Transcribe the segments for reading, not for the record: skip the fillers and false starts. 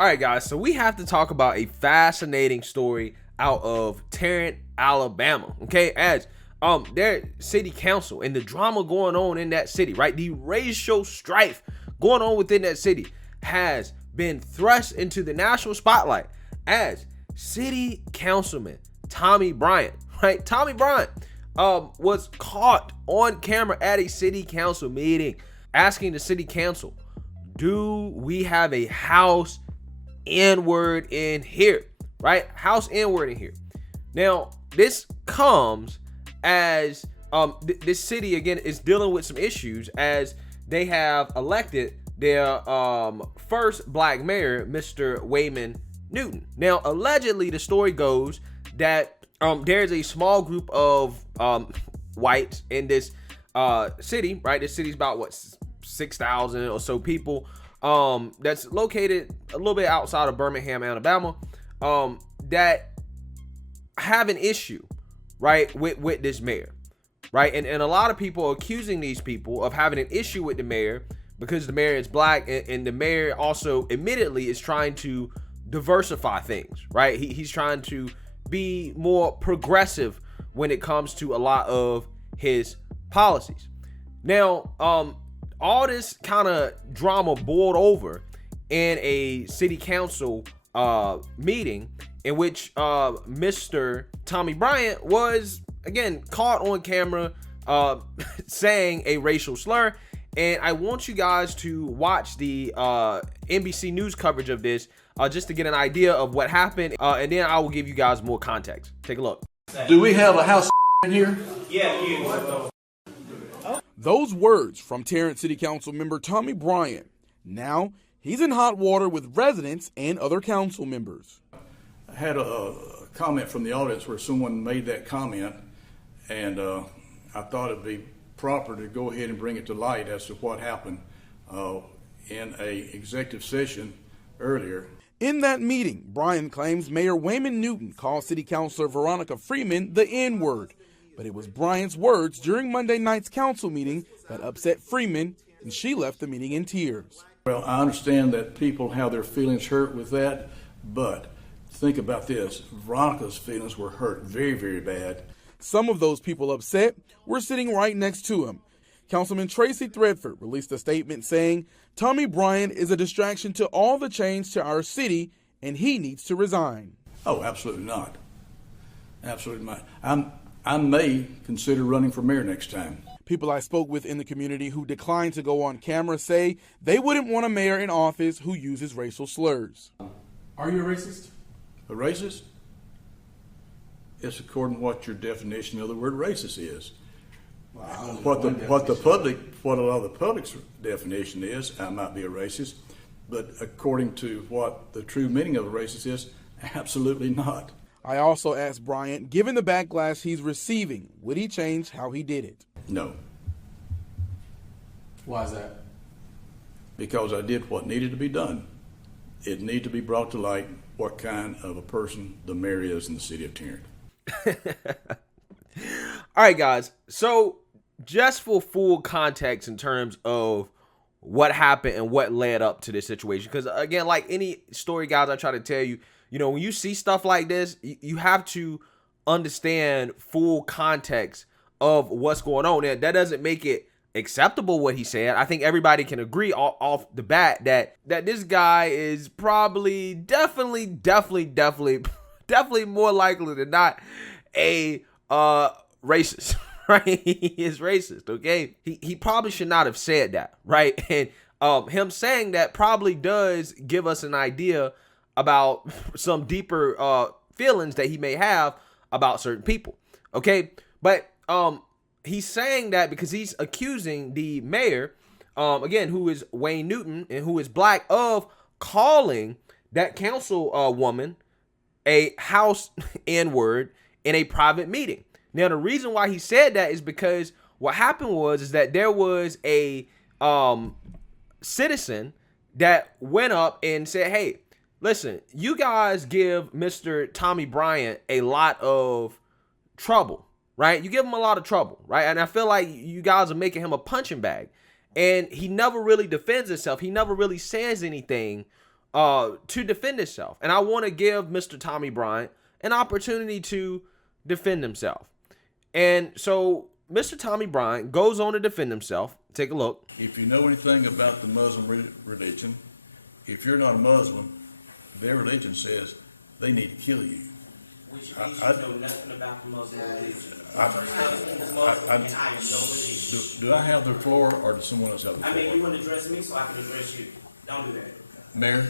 All right, guys, so we have to talk about a fascinating story out of Tarrant, Alabama, okay, as their city council and the drama going on in that city, right? The racial strife going on within that city has been thrust into the national spotlight as city councilman Tommy Bryant, right? Tommy Bryant was caught on camera at a city council meeting asking the city council, do we have a house N-word in here, right? House N-word in here. Now, this comes as this city again is dealing with some issues as they have elected their first black mayor, Mr. Wayman Newton. Now, allegedly, the story goes that there's a small group of whites in this city, right? This city's about what, 6,000 or so people. That's located a little bit outside of Birmingham, Alabama, that have an issue, right, with this mayor, right? And a lot of people are accusing these people of having an issue with the mayor because the mayor is black, and the mayor also admittedly is trying to diversify things, right? He's trying to be more progressive when it comes to a lot of his policies. Now, all this kind of drama boiled over in a city council meeting in which Mr. Tommy Bryant was again caught on camera saying a racial slur. And I want you guys to watch the NBC News coverage of this just to get an idea of what happened, and then I will give you guys more context. Take a look. Do we have a house in here? Yeah, you. Those words from Tarrant City Council member Tommy Bryant. Now he's in hot water with residents and other council members. I had a comment from the audience where someone made that comment, and I thought it'd be proper to go ahead and bring it to light as to what happened in a executive session earlier. In that meeting, Bryant claims Mayor Wayman Newton called City Councilor Veronica Freeman the N-word. But it was Bryant's words during Monday night's council meeting that upset Freeman, and she left the meeting in tears. Well, I understand that people have their feelings hurt with that, but think about this. Veronica's feelings were hurt very, very bad. Some of those people upset were sitting right next to him. Councilman Tracy Threadford released a statement saying Tommy Bryant is a distraction to all the change to our city, and he needs to resign. Oh, absolutely not. Absolutely not. I may consider running for mayor next time. People I spoke with in the community who declined to go on camera say they wouldn't want a mayor in office who uses racial slurs. Are you a racist? A racist? It's according to what your definition of the word racist is. Well, What a lot of the public's definition is, I might be a racist, but according to what the true meaning of a racist is, absolutely not. I also asked Bryant, given the backlash he's receiving, would he change how he did it? No, Why is that? because I did what needed to be done. It needed to be brought to light what kind of a person the mayor is in the city of Tarrant. All right, guys. So just for full context in terms of what happened and what led up to this situation, because again, like any story, guys, I try to tell you, when you see stuff like this, you have to understand full context of what's going on. And that doesn't make it acceptable what he said. I think everybody can agree off the bat that this guy is probably definitely more likely than not a racist, right? He is racist, okay? He probably should not have said that, right? And him saying that probably does give us an idea about some deeper feelings that he may have about certain people, okay? But he's saying that because he's accusing the mayor, again, who is Wayne Newton and who is black, of calling that council woman a house N-word in a private meeting. Now, the reason why he said that is because what happened is that there was a citizen that went up and said, hey, listen, you guys give Mr. Tommy Bryant a lot of trouble, right? You give him a lot of trouble, right? And I feel like you guys are making him a punching bag. And he never really defends himself. He never really says anything to defend himself. And I want to give Mr. Tommy Bryant an opportunity to defend himself. And so Mr. Tommy Bryant goes on to defend himself. Take a look. If you know anything about the Muslim religion, if you're not a Muslim, their religion says they need to kill you. Which means you know nothing about the Muslim religion. Do I have the floor, or does someone else have the floor? I mean, you want to address me, so I can address you. Don't do that. Mayor,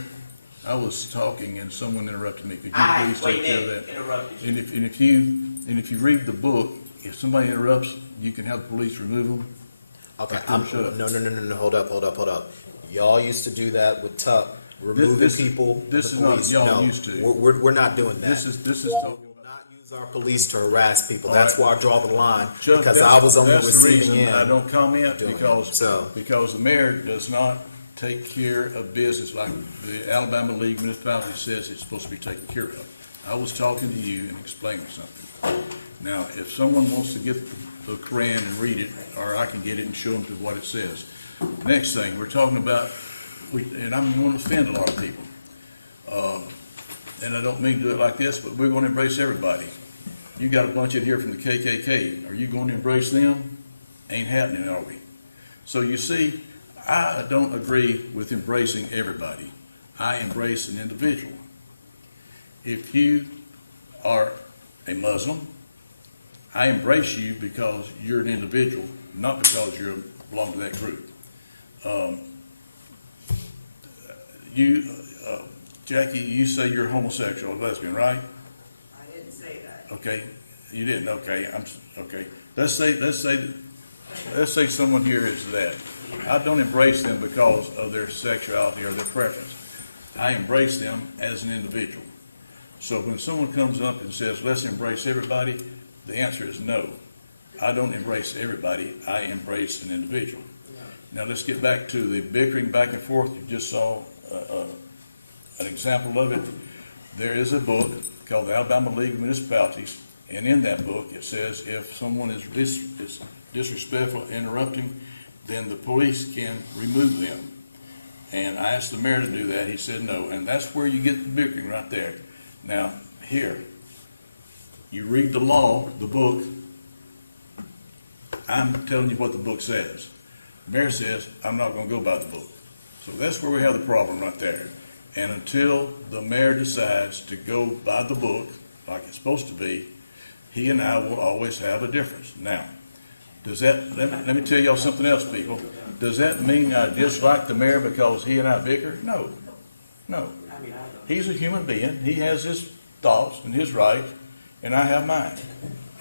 I was talking and someone interrupted me. Could you please take care of that? And if you read the book, if somebody interrupts, you can have the police remove them. Okay, Shut up. no, hold up. Y'all used to do that with Tuck, removing people. This the is not police. y'all No, used to. We're not doing that. This is. We will not use our police to harass people. That's All right. where I draw the line, Judge, because I was on the that's receiving reason end. I don't comment doing it. because the mayor does not take care of business like the Alabama League Municipality says it's supposed to be taken care of. I was talking to you and explaining something. Now, if someone wants to get the Quran and read it, or I can get it and show them to what it says. Next thing, we're talking about, and I'm going to offend a lot of people, and I don't mean to do it like this, but we're going to embrace everybody. You got a bunch in here from the KKK. Are you going to embrace them? Ain't happening, are we? So you see, I don't agree with embracing everybody. I embrace an individual. If you are a Muslim, I embrace you because you're an individual, not because you belong to that group. Jackie, you say you're homosexual, or lesbian, right? I didn't say that. Okay, you didn't. Okay, okay. Let's say someone here is that. I don't embrace them because of their sexuality or their preference. I embrace them as an individual. So when someone comes up and says, let's embrace everybody, the answer is no. I don't embrace everybody. I embrace an individual. Now let's get back to the bickering back and forth. You just saw an example of it. There is a book called the Alabama League of Municipalities, and in that book it says if someone is disrespectful, interrupting, then the police can remove them. And I asked the mayor to do that. He said no, and that's where you get the bickering right there. Now here, you read the law, the book. I'm telling you what the book says. The mayor says, I'm not going to go by the book. So that's where we have the problem right there. And until the mayor decides to go by the book, like it's supposed to be, he and I will always have a difference. Now, does that, let me tell y'all something else, people. Does that mean I dislike the mayor because he and I bicker? No. No. He's a human being. He has his thoughts and his rights, and I have mine.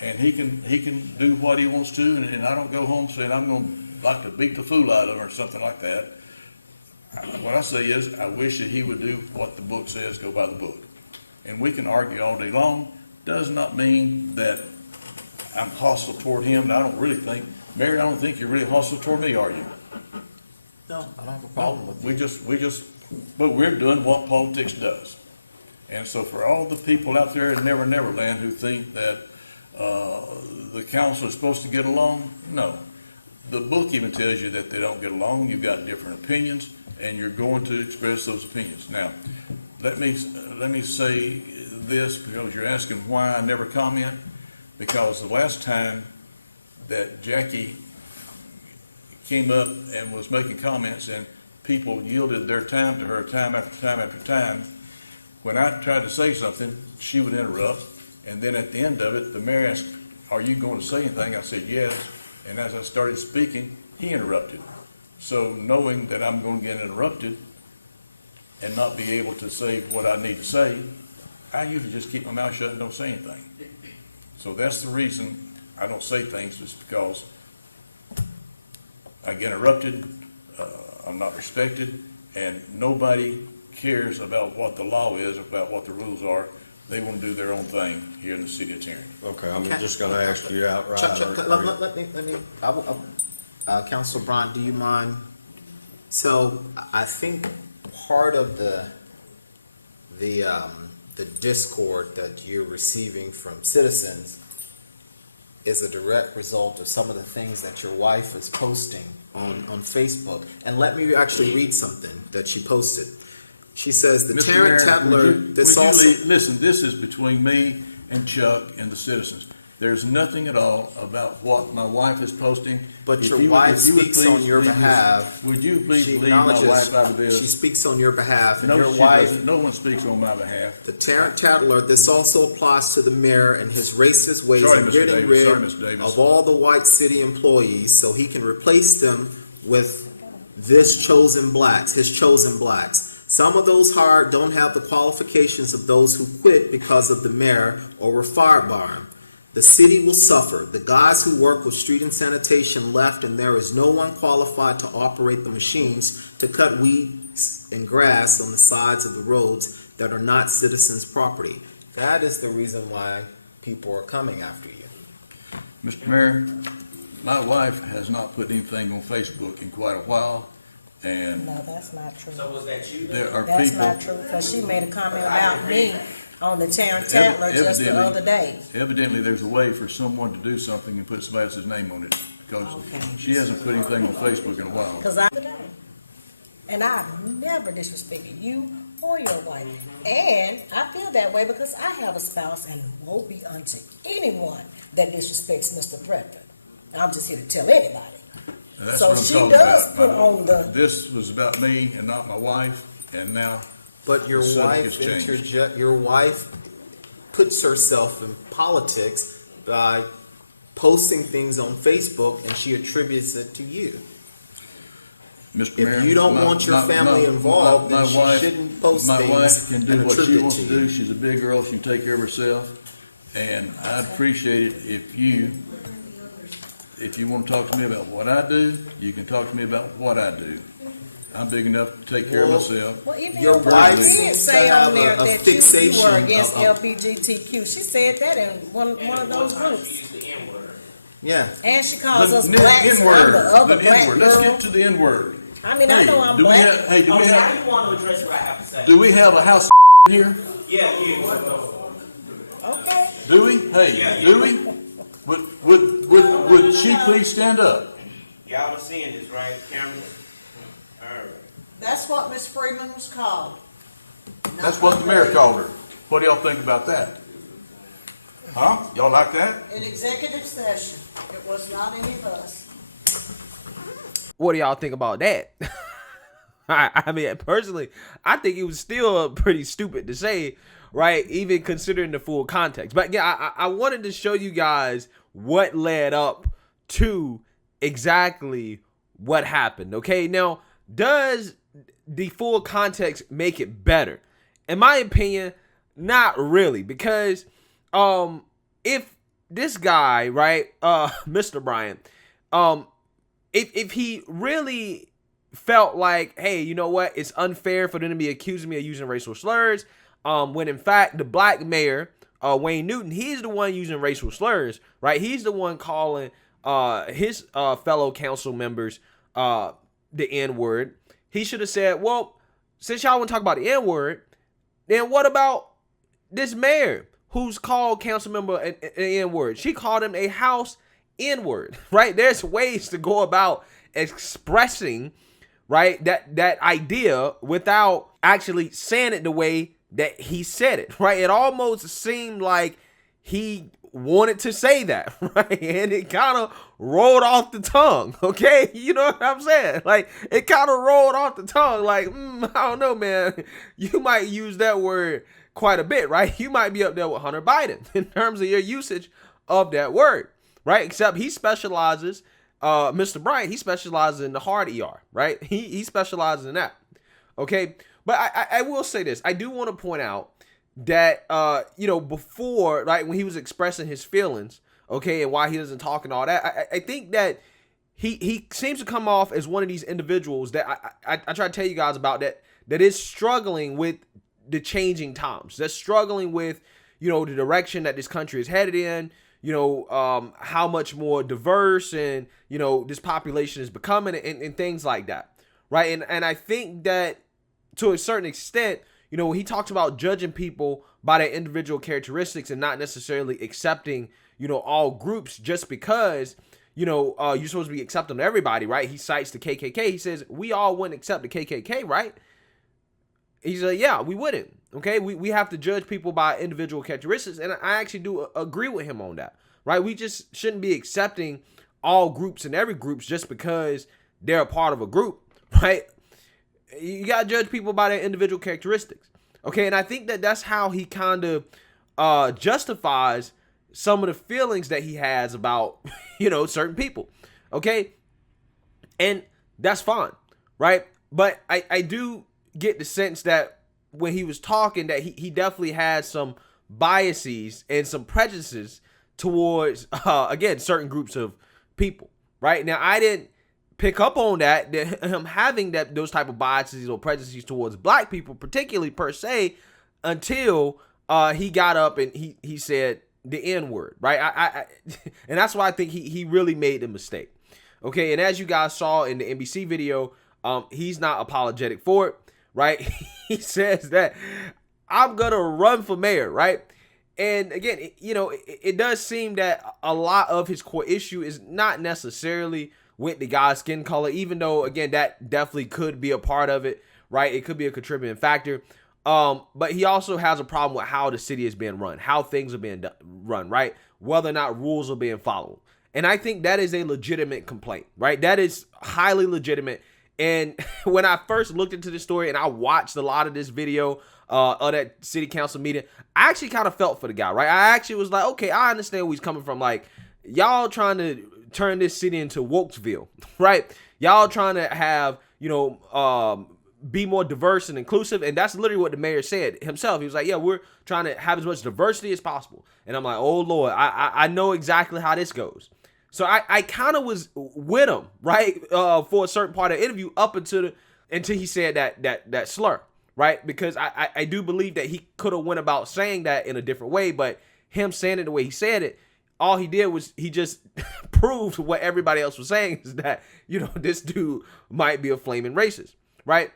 And he can do what he wants to, and I don't go home saying I'm going to like to beat the fool out of him or something like that. What I say is I wish that he would do what the book says, go by the book. And we can argue all day long. Does not mean that I'm hostile toward him, and I don't really think, Mary, I don't think you're really hostile toward me, are you? No, I don't have a problem with We just, but we're doing what politics does. And so for all the people out there in Never Never Land who think that the council is supposed to get along, no. The book even tells you that they don't get along. You've got different opinions, and you're going to express those opinions. Now, let me say this, because you're asking why I never comment. Because the last time that Jackie came up and was making comments and people yielded their time to her time after time after time, when I tried to say something, she would interrupt. And then at the end of it, the mayor asked, are you going to say anything? I said, yes. And as I started speaking, he interrupted. So knowing that I'm going to get interrupted and not be able to say what I need to say, I usually just keep my mouth shut and don't say anything. So that's the reason I don't say things, just because I get interrupted, I'm not respected, and nobody cares about what the law is, about what the rules are. They want to do their own thing here in the city of Tarrant. Okay, I'm just gonna ask you outright. let me, Councilor Bryant, do you mind? So I think part of the discord that you're receiving from citizens is a direct result of some of the things that your wife is posting on Facebook. And let me actually read something that she posted. She says the Mr. Tarrant Mayor, Tetler, listen, this is between me and Chuck and the citizens. There's nothing at all about what my wife is posting. But If your you would- wife if you would speaks please on your leave this- behalf. Would you please She leave my acknowledges, wife out of she this? speaks on your behalf, and No, your she wife, doesn't. No one speaks on my behalf. the Tarrant Tatler, this also applies to the mayor and his racist ways Sorry, of Mr. getting Davis. rid Sorry, Mr. Davis. of all the white city employees so he can replace them with his chosen blacks. Some of those hired don't have the qualifications of those who quit because of the mayor or were fired by him. The city will suffer. The guys who work with street and sanitation left, and there is no one qualified to operate the machines to cut weeds and grass on the sides of the roads that are not citizens' property. That is the reason why people are coming after you. Mr. Mayor, my wife has not put anything on Facebook in quite a while, and No, that's not true. So was that you? there are That's people. not true, because she made a comment about me on the Tarrant Tatler just the other day. Evidently, there's a way for someone to do something and put somebody else's name on it, because Okay. she hasn't put anything on Facebook in a while. Because and I've never disrespected you or your wife. And I feel that way because I have a spouse and won't be unto anyone that disrespects Mr. Bradford. I'm just here to tell anybody. And that's So what I'm she talking does about. put on the- This was about me and not my wife, and now But your the subject wife has changed. your wife puts herself in politics by posting things on Facebook, and she attributes it to you. Mr. If Mayor, you don't want your family involved, then she shouldn't post my things wife can do and what she attribute wants to to you. do. She's a big girl. She can take care of herself. And I'd appreciate it if you want to talk to me about what I do, you can talk to me about what I do. I'm big enough to take care of Well, myself. Well, even Your your wife wife did seems say to have on there a that you fixation were against of- LGBTQ. She said that in one of those groups. She used the N-word. Yeah. And she calls us The blacks. And I'm N-word, the other the black N-word. Let's girl. get to the N-word. I mean, I know I'm do we black. have, hey, do Oh, we now have, you want to address what I have to say? do we have a house here? Yeah, you. Okay. Do we? Hey, Yeah, do we? Would she please stand up? Y'all are seeing this, right? Cameras? All right. That's what Miss Freeman was called. That's what the mayor called her. What do y'all think about that? Huh? Y'all like that? In executive session. It was not any of us. What do y'all think about that? I mean, personally, I think it was still pretty stupid to say, right? Even considering the full context. But yeah, I wanted to show you guys what led up to exactly what happened. Okay, now, does the full context make it better? In my opinion, not really, because if this guy, right, Mr. Bryant, if he really felt like, hey, you know what, it's unfair for them to be accusing me of using racial slurs, when in fact the black mayor, Wayne Newton, he's the one using racial slurs, right? He's the one calling his fellow council members the N-word. He should have said, well, since y'all want to talk about the N-word, then what about this mayor who's called council member an N-word? She called him a house N-word, right? There's ways to go about expressing, right, that idea without actually saying it the way that he said it, right? It almost seemed like he wanted to say that, right? And it kind of rolled off the tongue, okay? You know what I'm saying? Like, it kind of rolled off the tongue, like, I don't know, man. You might use that word quite a bit, right? You might be up there with Hunter Biden in terms of your usage of that word, right? Except he specializes, Mr. Bryant, he specializes in the hard ER, right? He specializes in that, okay? But I will say this. I do want to point out that, before, right, when he was expressing his feelings, okay, and why he doesn't talk and all that, I think that he seems to come off as one of these individuals that I try to tell you guys about that is struggling with the changing times, that's struggling with, the direction that this country is headed in, how much more diverse and, this population is becoming and things like that, right? And I think that to a certain extent, when he talks about judging people by their individual characteristics and not necessarily accepting, all groups just because, you're supposed to be accepting everybody, right? He cites the KKK. He says, we all wouldn't accept the KKK, right? He's like, yeah, we wouldn't. Okay, we have to judge people by individual characteristics, and I actually do agree with him on that, right? We just shouldn't be accepting all groups and every groups just because they're a part of a group, right? You gotta judge people by their individual characteristics, okay? And I think that that's how he kind of justifies some of the feelings that he has about, certain people, okay? And that's fine, right? But I do get the sense that when he was talking that he definitely had some biases and some prejudices towards, again, certain groups of people, right? Now, I didn't pick up on that him having those type of biases or prejudices towards black people, particularly per se, until he got up and he said the N-word, right? I and that's why I think he really made the mistake. Okay, and as you guys saw in the NBC video, he's not apologetic for it, right? He says that I'm gonna run for mayor, right? And again, it does seem that a lot of his core issue is not necessarily with the guy's skin color, even though, again, that definitely could be a part of it, right? It could be a contributing factor. But he also has a problem with how the city is being run, how things are being run, right? Whether or not rules are being followed. And I think that is a legitimate complaint, right? That is highly legitimate. And when I first looked into this story and I watched a lot of this video of that city council meeting, I actually kind of felt for the guy, right? I actually was like, okay, I understand where he's coming from. Like, y'all trying to turn this city into Wokesville, right? Y'all trying to have, be more diverse and inclusive. And that's literally what the mayor said himself. He was like, yeah, we're trying to have as much diversity as possible. And I'm like, oh, Lord, I know exactly how this goes. So I kind of was with him, right, for a certain part of the interview up until he said that slur, right? Because I do believe that he could have went about saying that in a different way, but him saying it the way he said it, all he did was he just proved what everybody else was saying, is that, this dude might be a flaming racist, right?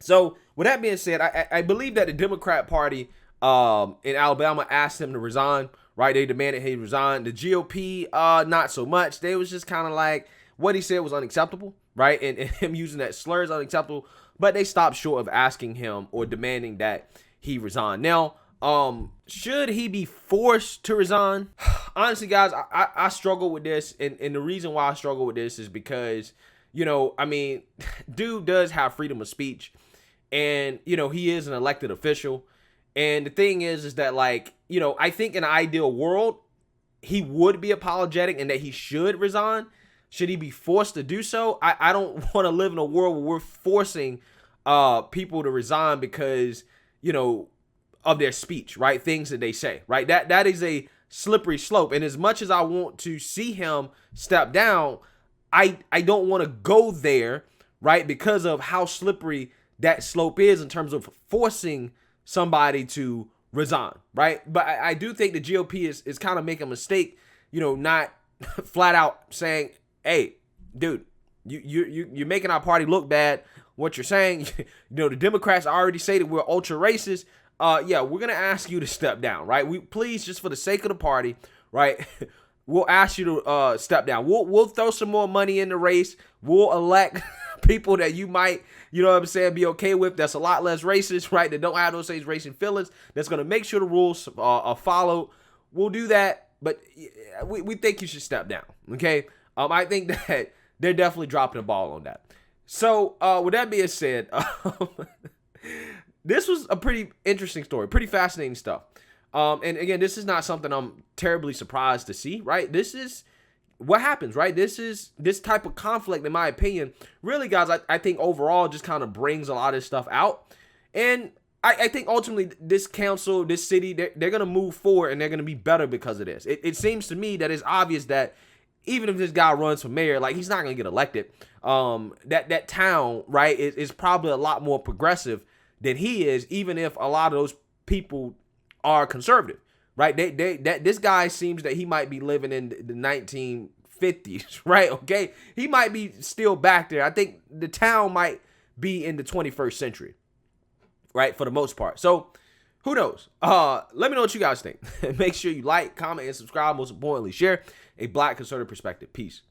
So with that being said, I believe that the Democrat Party in Alabama asked him to resign. Right, they demanded he resign. The GOP, not so much. They was just kind of like, what he said was unacceptable, right? And him using that slur is unacceptable. But they stopped short of asking him or demanding that he resign. Now, should he be forced to resign? Honestly, guys, I struggle with this, and the reason why I struggle with this is because, dude does have freedom of speech, and he is an elected official. And the thing is that, I think in an ideal world, he would be apologetic and that he should resign. Should he be forced to do so? I don't want to live in a world where we're forcing people to resign because, of their speech, right? Things that they say, right? That is a slippery slope. And as much as I want to see him step down, I don't want to go there, right? Because of how slippery that slope is in terms of forcing somebody to resign, right? But I do think the GOP is kind of making a mistake, not flat out saying, hey, dude, you're making our party look bad. What you're saying, the Democrats already say that we're ultra racist. Yeah, we're going to ask you to step down, right? We please, just for the sake of the party, right? We'll ask you to step down. We'll throw some more money in the race. We'll elect people that you might, be okay with. That's a lot less racist, right? That don't have those same racist feelings. That's going to make sure the rules are followed. We'll do that, but we think you should step down, okay? I think that they're definitely dropping the ball on that. So, with that being said, this was a pretty interesting story, pretty fascinating stuff. And again, this is not something I'm terribly surprised to see, right? This is what happens, right? This type of conflict, in my opinion, really, guys, I think overall just kind of brings a lot of stuff out. And I think ultimately this council, this city, they're going to move forward and they're going to be better because of this. It seems to me that it's obvious that even if this guy runs for mayor, he's not going to get elected. That town, right, is probably a lot more progressive than he is, even if a lot of those people are conservative, right? This guy seems that he might be living in the 1950s, right? Okay, he might be still back there. I think the town might be in the 21st century, right, for the most part. So who knows? Let me know what you guys think. Make sure you like, comment, and subscribe. Most importantly, share a Black conservative perspective. Peace.